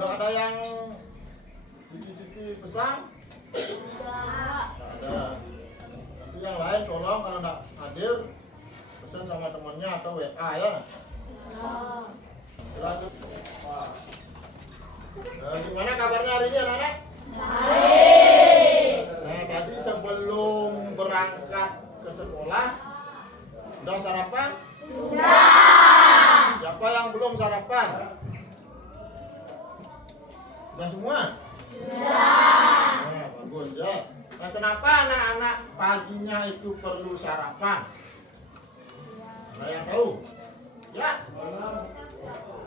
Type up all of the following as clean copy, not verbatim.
Udah ada yang ciki-ciki pesan? Nggak ada. Nanti yang lain tolong kalau nggak hadir pesan sama temannya atau WA ya. Silakan. Gimana kabarnya hari ini anak-anak? Baik. Nah tadi sebelum berangkat ke sekolah udah sarapan? Sudah. Siapa yang belum sarapan? Sudah semua? Sudah. Nah, bagus ya. Nah, kenapa anak-anak paginya itu perlu sarapan? Ada yang tahu? Ya?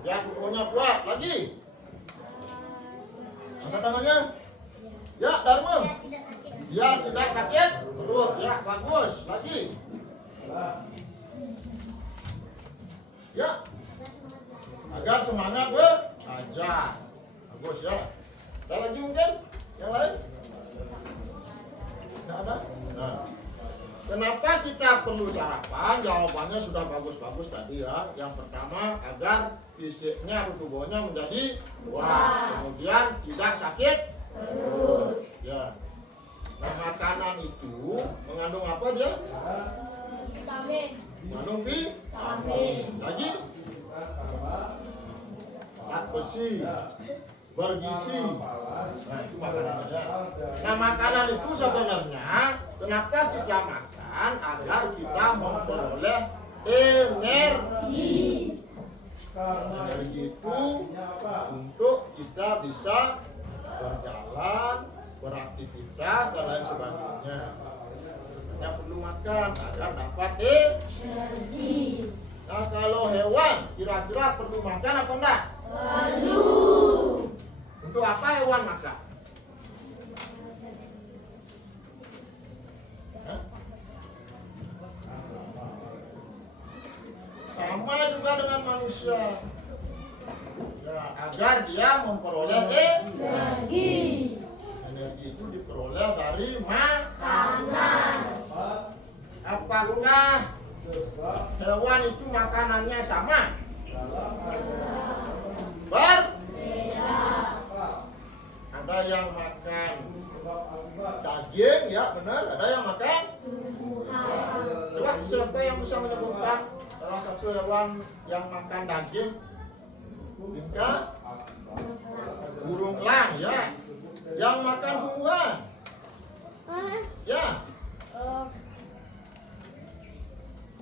Ya, pokoknya buat lagi. Angkat tangannya. Ya, Dharma. Biar tidak sakit. Terus, ya, bagus. Lagi. Ya. Agar semangat belajar. Bagus ya. Ada lagi mungkin? Yang lain? Tidak ada? Nah. Kenapa kita perlu sarapan? Jawabannya sudah bagus-bagus tadi ya. Yang pertama agar fisiknya atau tubuhnya menjadi kuat. Kemudian tidak sakit perut. Ya. Nah, makanan itu mengandung apa dia? Vitamin. Mengandung vitamin. Lagi? Zat besi. Bergizi. Nah, itu makanannya. Nah, makanan itu sebenarnya kenapa kita makan? Agar kita memperoleh energi. Energi itu untuk kita bisa berjalan, beraktivitas dan lain sebagainya. Hanya perlu makan agar dapat energi. Nah, kalau hewan kira-kira perlu makan apa enggak? Perlu. Untuk apa hewan makan? Hah? Sama juga dengan manusia. Ya, agar dia memperoleh energi. Energi itu diperoleh dari makanan. Apakah hewan itu makanannya sama? Berbeda. Ada yang makan daging, ya benar. Ada yang makan tumbuhan. Coba siapa yang bisa menyebutkan salah satu hewan yang makan daging? Bingka, burung elang, ya. Yang makan tumbuhan, ya.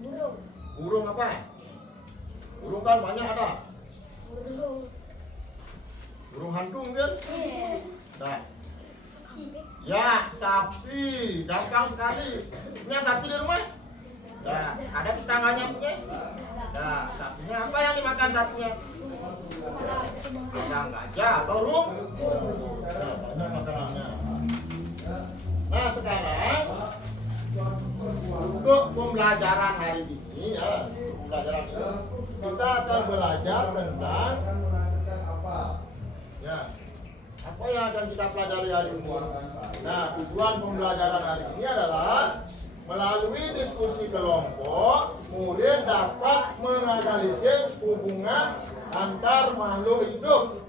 Burung. Burung apa? Burung kan banyak ada. Burung hantu mungkin? Nah. Ya, sapi. Gampang sekali. Punya sapi di rumah? Nah, ada tetangganya punya? Nah, sapinya apa yang dimakan sapinya? Kandang gajah atau burung? Nah, banyak makanannya. Nah, sekarang untuk pembelajaran hari ini ya, pembelajaran ini kita akan belajar tentang ya, apa yang akan kita pelajari hari ini. Nah, tujuan pembelajaran hari ini adalah melalui diskusi kelompok, murid dapat menganalisis hubungan antar makhluk hidup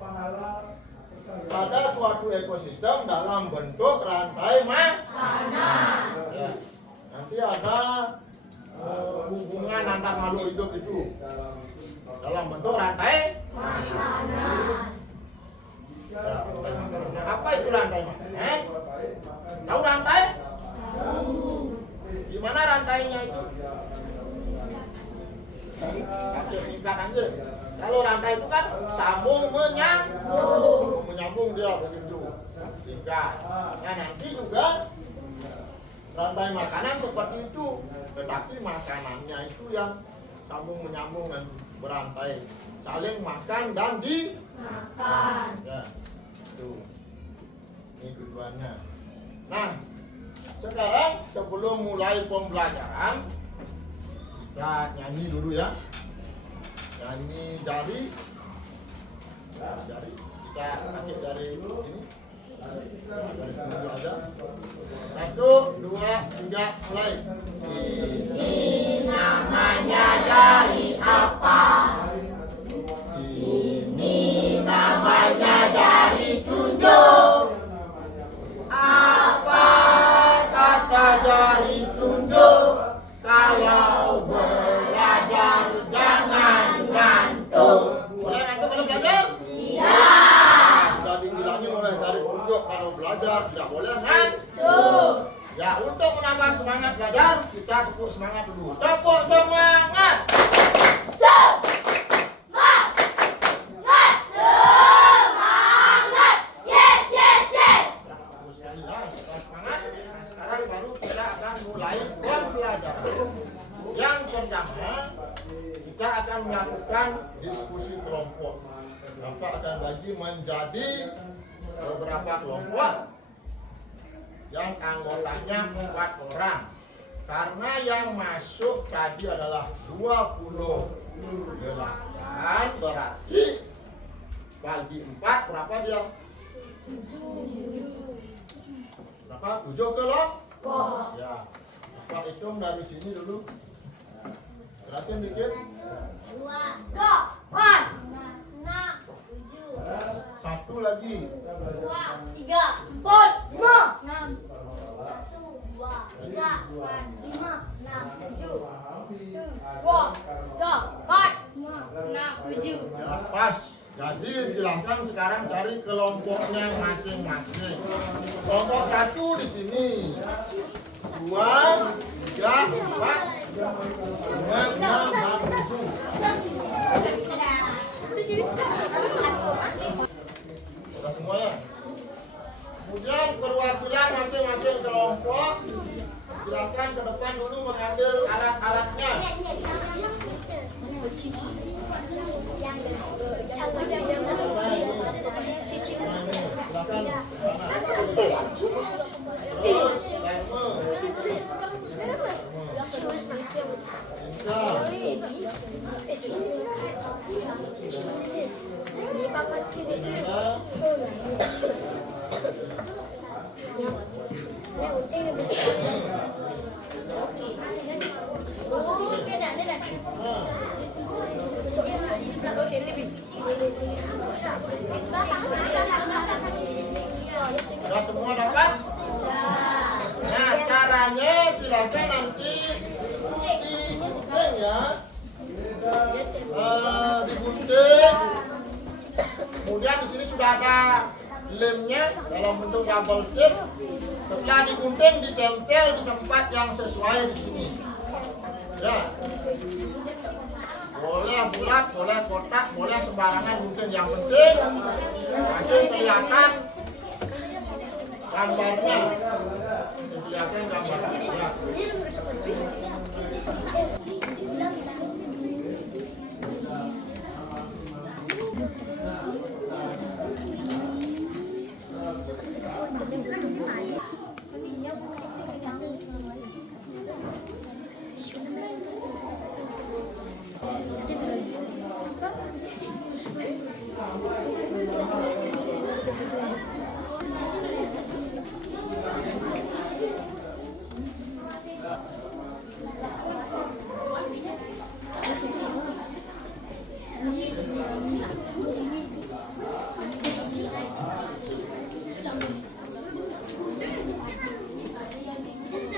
pada suatu ekosistem dalam bentuk rantai makanan. Ya. Nanti ada hubungan antar makhluk hidup itu dalam bentuk rantai makanan. Ya, nah, apa itu rantai makanan? Tahu rantai? Gimana rantainya itu? Tingkat aja. Kalau rantai itu kan sambung menyambung dia begitu. Tingkat. Nah, nanti juga rantai makanan seperti itu, tetapi makanannya itu yang sambung menyambung dan berantai, saling makan dan dimakan. Ya, itu. Ini tujuannya. Nah, sekarang sebelum mulai pembelajaran, kita nyanyi dulu ya. Nyanyi jari. Jari. Kita pakai jari ini. Dari dulu aja. 1, 2, 3, mulai. Ini namanya jari apa? Ini namanya jari kalau belajar tidak boleh kan? Ya, untuk menambah semangat belajar, kita tepuk semangat dulu. Tepuk semangat. Sekarang baru kita akan mulai pembelajaran. Yang pertama, kita akan melakukan diskusi kelompok. Bapak akan bagi menjadi beberapa kelompok yang anggotanya 4 orang. Karena yang masuk tadi adalah 28, berarti bagi 4 berapa dia? Berapa? 7 kelompok? Ya. Bapak hitung dari sini dulu. Jelasin dikit. 1, 2, 3, 4, 5, 6, 7. 1 lagi. 2, 3, 4, 5, 6. 1, 2, 3, 4, 5, 6, 7. 2, 3, 4, 5, 6, 7. Ya, pas. Jadi silahkan sekarang cari kelompoknya masing-masing. Kelompok 1 di sini. 2, 3, 4, 5, 6, 7. Sudah semuanya. Kemudian perwakilan masing-masing kelompok silakan ke depan dulu mengambil alat-alatnya. Sudah semua dapat? Nah, caranya silakan nanti digunting ya. Digunting. Kemudian di sini sudah ada lemnya dalam bentuk double tip. Setelah digunting ditempel di tempat yang sesuai di sini. Ya. Boleh bulat, boleh kotak, boleh sembarangan gunting, yang penting masih kelihatan gambarnya. Kelihatan gambarnya. Ya.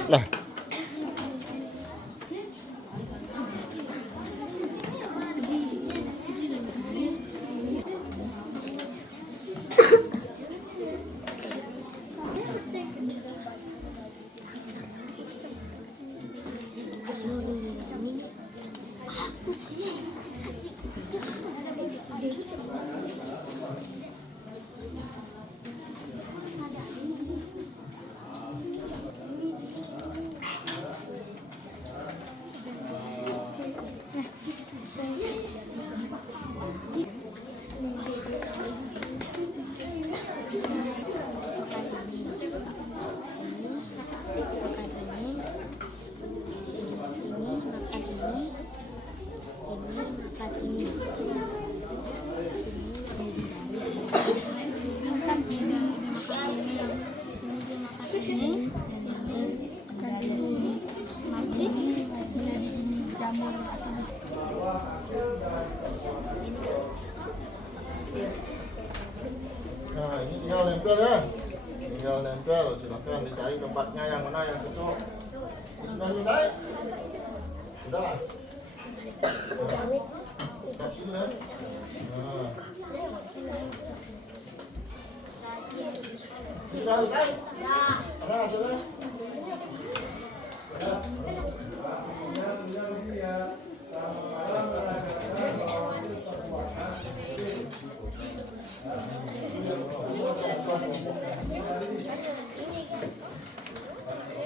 Lah. Nah, ini tinggal nempel ya. Tinggal nempel, silakan dicari tempatnya yang mana yang cocok. Sudah selesai? Sudah. Nah, sini ya. Nah. sudah selesai? Ya. Mana hasilnya?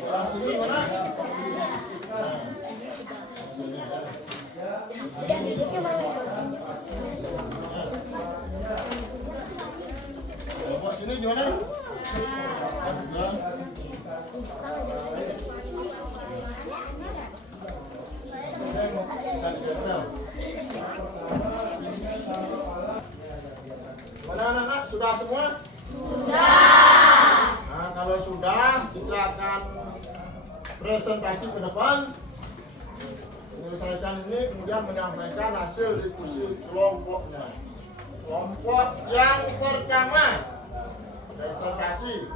Orang sini mana? Kelompok sini gimana? Mana anak-anak? Sudah semua? Sudah. Nah, kalau sudah, kita akan presentasi ke depan. Menyelesaikan ini, kemudian menyampaikan hasil diskusi kelompoknya. Kelompok yang pertama presentasi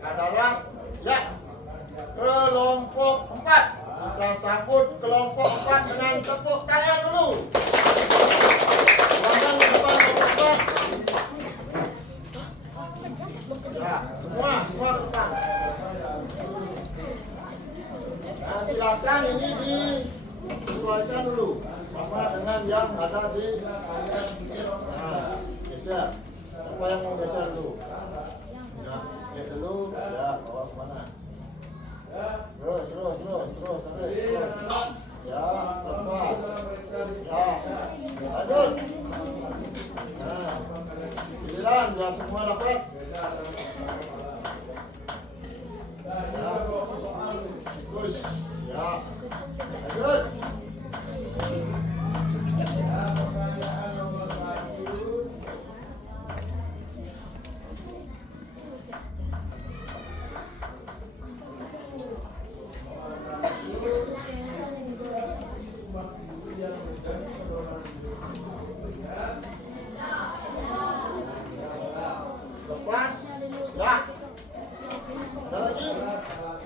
adalah ya kelompok 4. Kita sambut kelompok 4 dengan tepuk tangan dulu. Tangan di depan kelompok 4. Ya, semua ke depan. Nah, silakan ini disesuaikan dulu sama dengan yang ada di. Nah, geser. Siapa yang mau geser dulu? Ya, geser dulu. Ya, bawa kemana? Terus, tarik. Ya, lepas. Ya, lanjut. Nah, giliran biar semua dapat. Ya, terus. Ya, lanjut. Lepas. Ya. Ada lagi?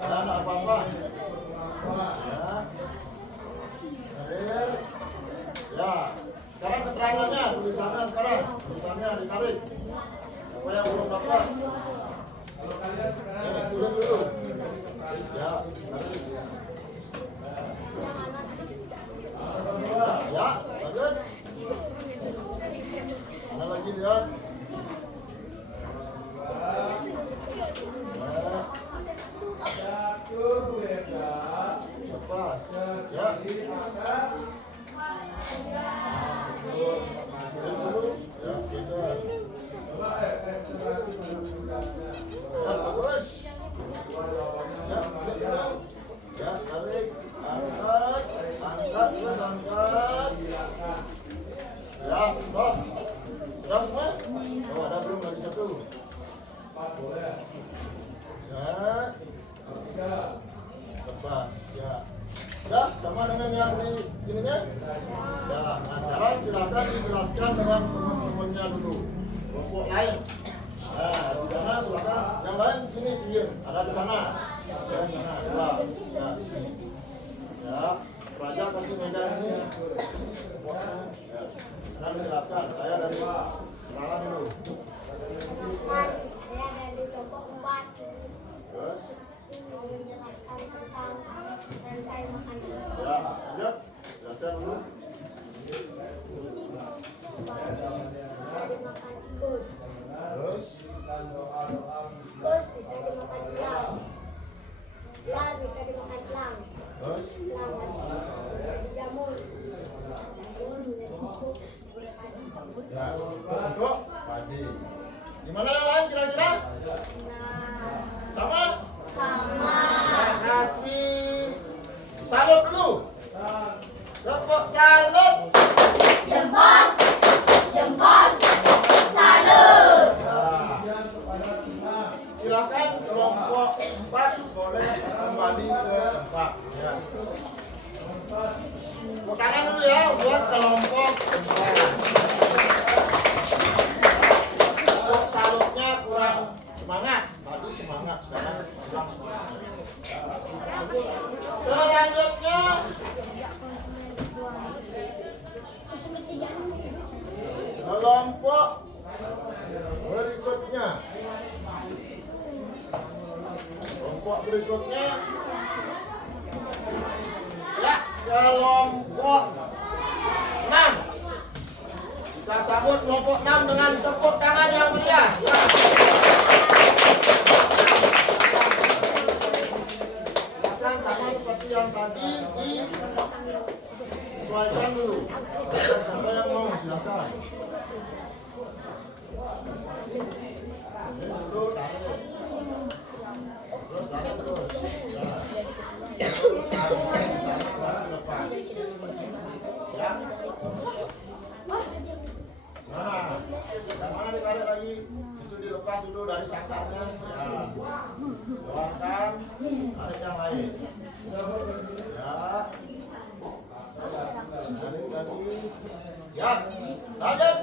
Ada apa-apa? Ya. Hadir. Ya. Sekarang keterangannya, tulisannya sekarang. Tulisannya ditarik. Apa yang belum dapat? Turun dulu. Ya. Tarik. Ya. Lanjut. Ada lagi lihat. Lepas. Ya. Ya, geser. Ya, bagus. Ya, ya, tarik. Angkat. Terus angkat. Ya, stop. Sudah semua? Oh, ada belum lagi satu. Ya. Lepas. Ya. Sudah sama dengan yang di ininya? Ya. Nah, sekarang silakan dijelaskan dengan teman-temannya dulu. Kelompok lain. Nah, di sana silakan. Yang lain sini diam. Ada di sana. Ya, di sana. Ya. Ya. Raja kasih medan ini. Ya. Sekarang dijelaskan. Saya dari kenalan dulu. Saya dari kelompok 4. Terus. Mau menjelaskan tentang rantai makanan. Ya, lanjut. Jelaskan dulu. Bisa dimakan tikus. Terus. Tikus bisa dimakan ular. Ular bisa dimakan elang. Terus. Elang bisa dijamur. Jamur menjadi pupuk padi. Ya, untuk padi. Gimana yang lain kira-kira? Nah, Sama? sama. Terima kasih. Salut dulu. Tepuk salut. Jempol, jempol, salut. Ya. Silakan kelompok 4 boleh kembali ke tempat. Ya. Tepuk tangan dulu ya buat kelompok 4. Untuk salutnya kurang semangat. Tadi semangat, sekarang kurang semangat. Selanjutnya kelompok berikutnya. berikutnya ya kelompok 6. Kita sambut kelompok 6 dengan tepuk tangan yang meriah. Silakan sama seperti yang tadi disesuaikan dulu. Siapa yang mau silakan. Dulu tarik. Terus tarik terus. Lepas. Ya. Nah, yang mana ditarik lagi? Itu dilepas dulu dari sakarnya. Ya. Keluarkan, tarik yang lain. Ya. Tarik lagi. Ya. Lanjut.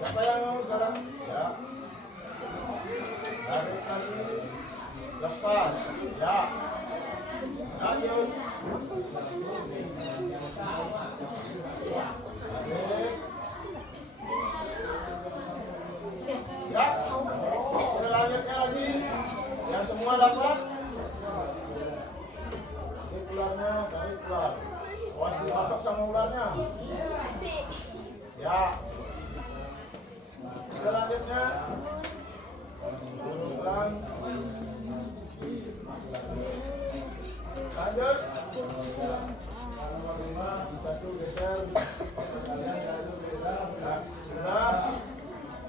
Siapa yang mau sekarang? Ya. Tarik lagi. Lepas. Ya. Lanjut. Tarik. Ya, selanjutnya lagi yang semua dapat tarik ularnya, tarik ular. Awas dipatok sama ularnya. Ya. Selanjutnya turunkan. Lanjut. Satu geser. Sudah.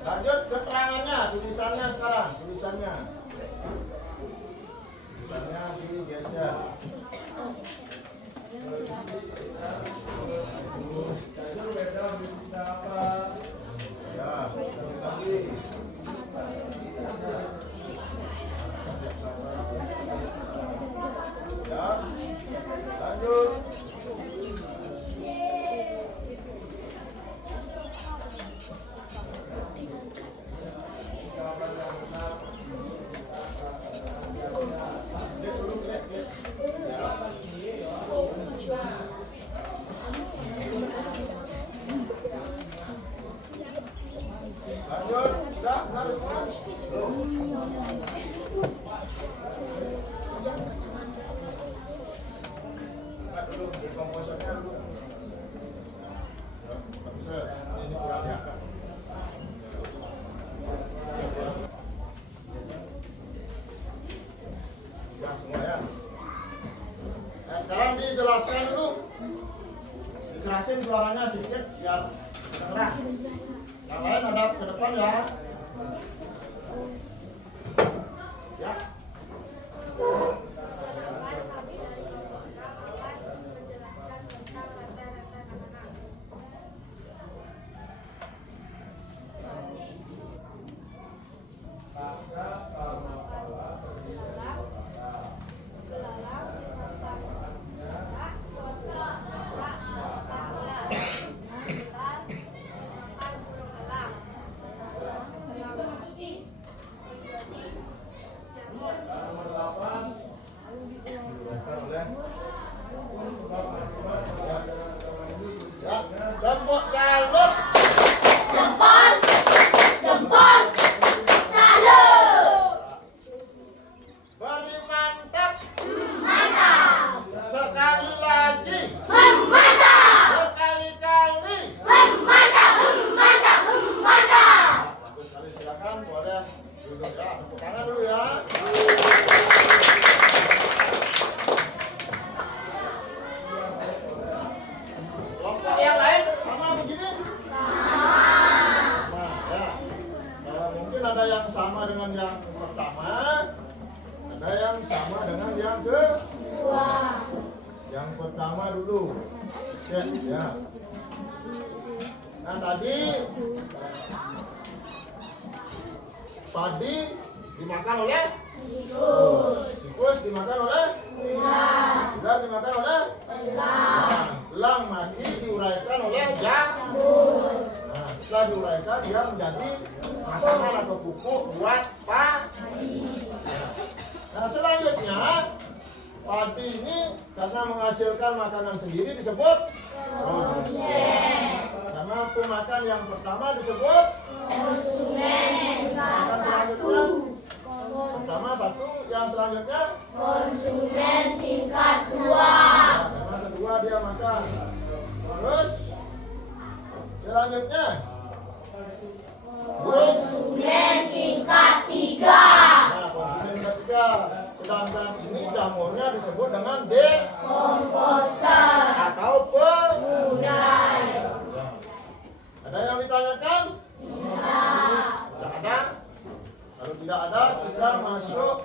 Lanjut keterangannya, tulisannya sekarang, tulisannya digeser. Ya, lagi. Ya, lanjut. Lanjut, enggak, harus dulu, komposernya dulu. Bisa, ini kurang diangkat. Ya, semua ya. Nah, sekarang dijelaskan dulu. Dikerasin suaranya sedikit biar kedengeran. Yang lain ada ke depan ya. Ya. Kelompok salut. Jempol. Jempol. Salut. Beri mantap. Mantap. Sekali lagi. Mantap. Berkali-kali. Mantap. Mantap. Mantap. Bagus sekali, silakan boleh duduk ya. Tepuk tangan dulu ya. Kelompok yang lain sama begini? Nah, ya. Mungkin ada yang sama dengan yang pertama, ada yang sama dengan yang kedua. Yang pertama dulu. Ya. Nah, tadi padi dimakan oleh tikus, dimakan oleh ular, dimakan oleh elang mati diuraikan oleh jamur. Nah, setelah diuraikan dia menjadi makanan atau pupuk buat padi. Nah, selanjutnya padi ini karena menghasilkan makanan sendiri disebut produsen. Karena pemakan yang pertama disebut konsumen. Makan selanjutnya pertama satu, yang selanjutnya selanjutnya? Konsumen tingkat 2. Karena kedua dia makan. Terus selanjutnya? Konsumen tingkat 3. Nah, konsumen tingkat 3. Sedangkan ini jamurnya disebut dengan Komposer. atau Budai. Ada yang ditanyakan? Tidak. Tidak ada? Kalau tidak ada, kita masuk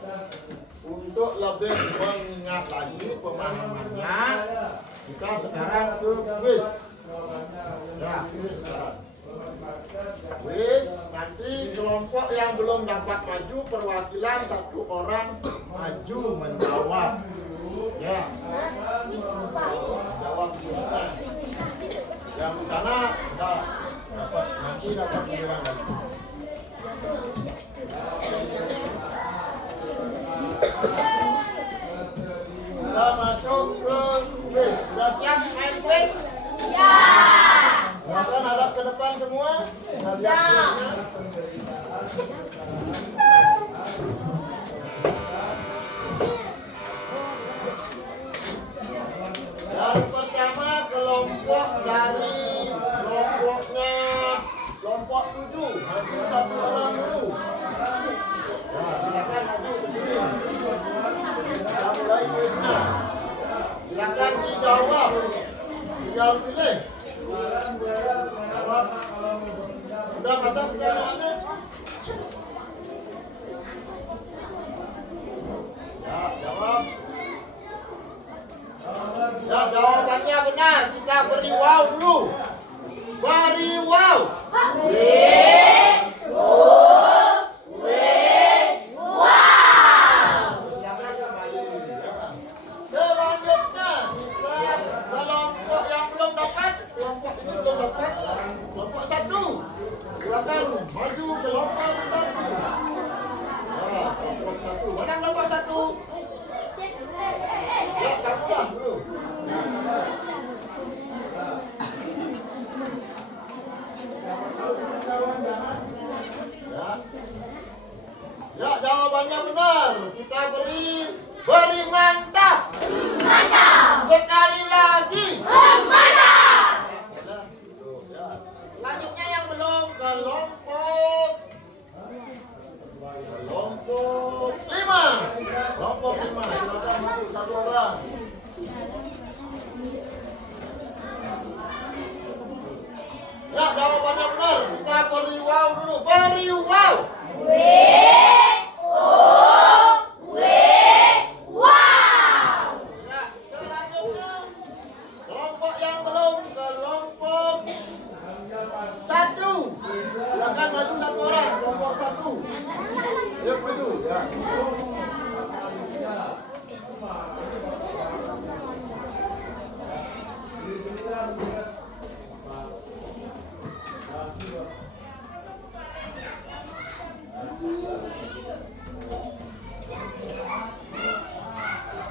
untuk lebih mengingat lagi pemahamannya. Kita sekarang ke quiz. Ya, quiz sekarang. Quiz, nanti kelompok yang belum dapat maju, perwakilan 1 orang maju menjawab. Ya, jawab kuisnya. Yang di sana dapat nanti dapat giliran lagi. Kita masuk ke quiz. Sudah siap main quiz? Ya. Silakan hadap ke depan semua. Kita lihat quiznya. Yang pertama kelompok dari kelompok 7. Maju 1 orang dulu. Nah, silakan maju ke sini. Kita mulai kuisnya. Silakan dijawab. Tinggal pilih. Jawab. Sudah masuk pertanyaannya? Ya, jawab. Ya, jawabannya benar. Kita beri wow dulu. Beri wow. Silakan kembali. Selanjutnya kita kelompok yang belum dapat. Kelompok ini belum dapat. Kelompok 1. Silakan maju kelompok 1. Ya, kelompok 1. Mana kelompok 1? Ya, kamulah dulu. Ya. Ya, jawabannya benar. Kita beri mantap. Sekali lagi. Mantap. Ya. Selanjutnya yang belum kelompok 5. Kelompok 5. Silakan masuk 1 orang. Ya, jawabannya benar. Kita beri wow dulu. Beri wow. Ya, selanjutnya kelompok yang belum kelompok 1. Silakan maju 1 orang. Kelompok 1. Ya, maju. Ya.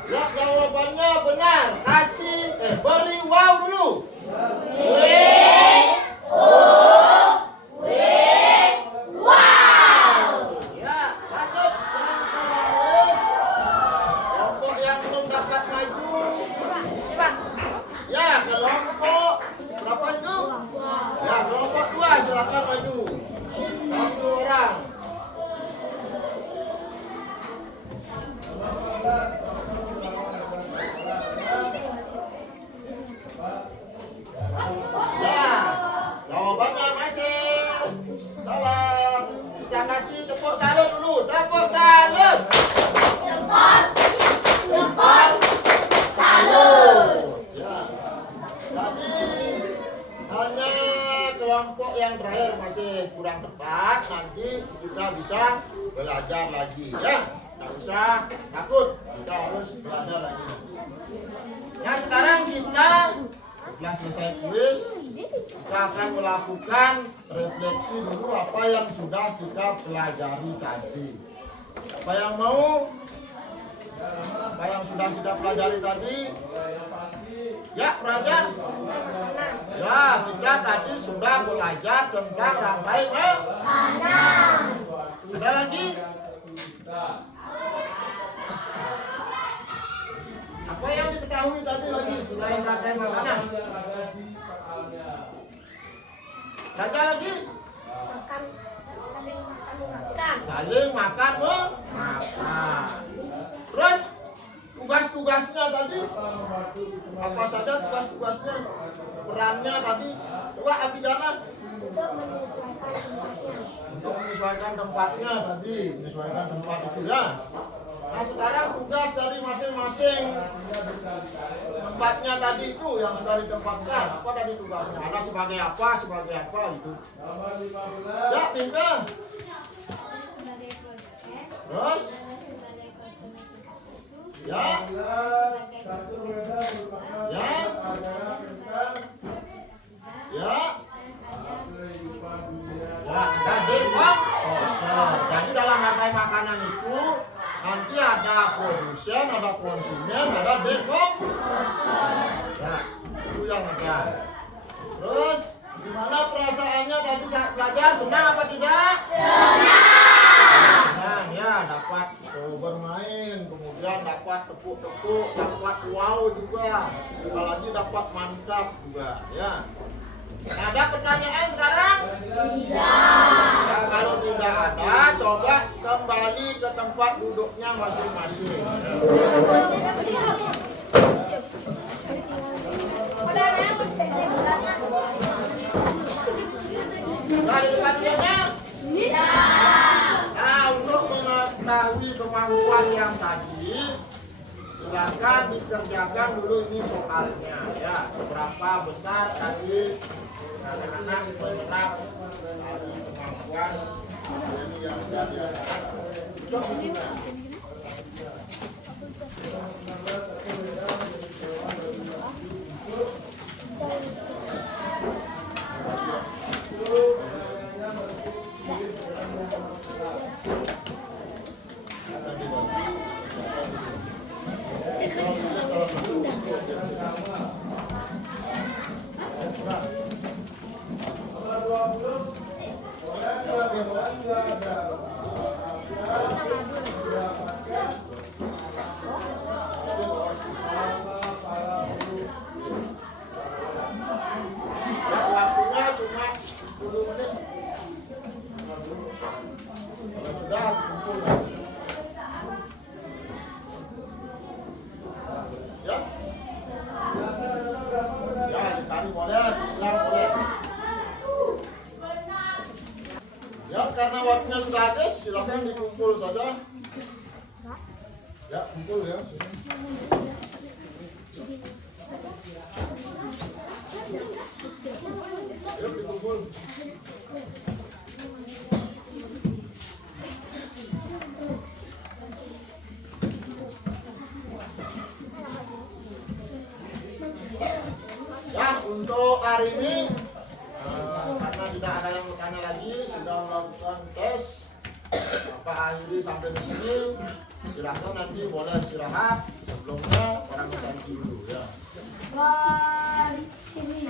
Ya, jawabannya benar. Beri wow dulu. Ya, lanjut yang terakhir. Kelompok yang belum dapat maju. Ya, kelompok berapa itu? Ya, kelompok 2 silakan maju. 1 orang. Ya, jawabannya masih salah. Kita kasih tepuk salut dulu. Tepuk salut. Ya. Jadi hanya kelompok yang terakhir masih kurang tepat. Nanti kita bisa belajar lagi ya. Tidak usah takut. Kita harus belajar lagi. Nah, sekarang kita setelah selesai kuis, kita akan melakukan refleksi dulu apa yang sudah kita pelajari tadi. Apa yang mau? Apa yang sudah kita pelajari tadi? Ya, pelajar. Ya, kita tadi sudah belajar tentang rantai makanan. Ada lagi? Baca lagi. Makan, saling makan. Saling makan makan. Terus tugas-tugasnya tadi apa saja tugas-tugasnya? Perannya tadi coba artikanlah. Untuk menyesuaikan tempatnya. Untuk menyesuaikan tempatnya tadi, menyesuaikan tempat itu ya. Nah sekarang tugas dari masing-masing tempatnya tadi itu yang sudah ditempatkan. Apa tadi tugasnya? Ada sebagai apa gitu. Ya, Pinta. Sebagai produsen. Terus? Sebagai konsumen itu. Ya. Sebagai konsumen Ya. Ya. Ya, jadi jadi dalam rantai makanan itu nanti ada produsen, ada konsumen, ada dekong. Ya, itu yang ada. Terus gimana perasaannya tadi saat belajar? Senang apa tidak? Senang ya, dapat bermain, kemudian dapat tepuk-tepuk, dapat wow juga, apalagi dapat mantap juga ya. Ada pertanyaan sekarang? Tidak. Ya, kalau tidak ada, coba kembali ke tempat duduknya masing-masing. Nah, di depan dianya? Nah, untuk mengetahui kemampuan yang tadi, silakan dikerjakan dulu ini soalnya ya. Berapa besar tadi anak-anak menyerap dari kemampuan ini yang sudah diadakan. Waktunya cuma 10 menit. Sudah kumpul. Ya. Ya, ditarik boleh, disilang boleh. Ya, karena waktunya sudah habis, silakan dikumpul saja. Ya, kumpul ya. Yuk, dikumpul. Ya, untuk hari ini karena tidak ada yang bertanya lagi, sudah melakukan tes. Bapak akhiri sampai di sini. Silahkan nanti boleh istirahat. Sebelumnya orang berjanji dulu ya. Wah, ini.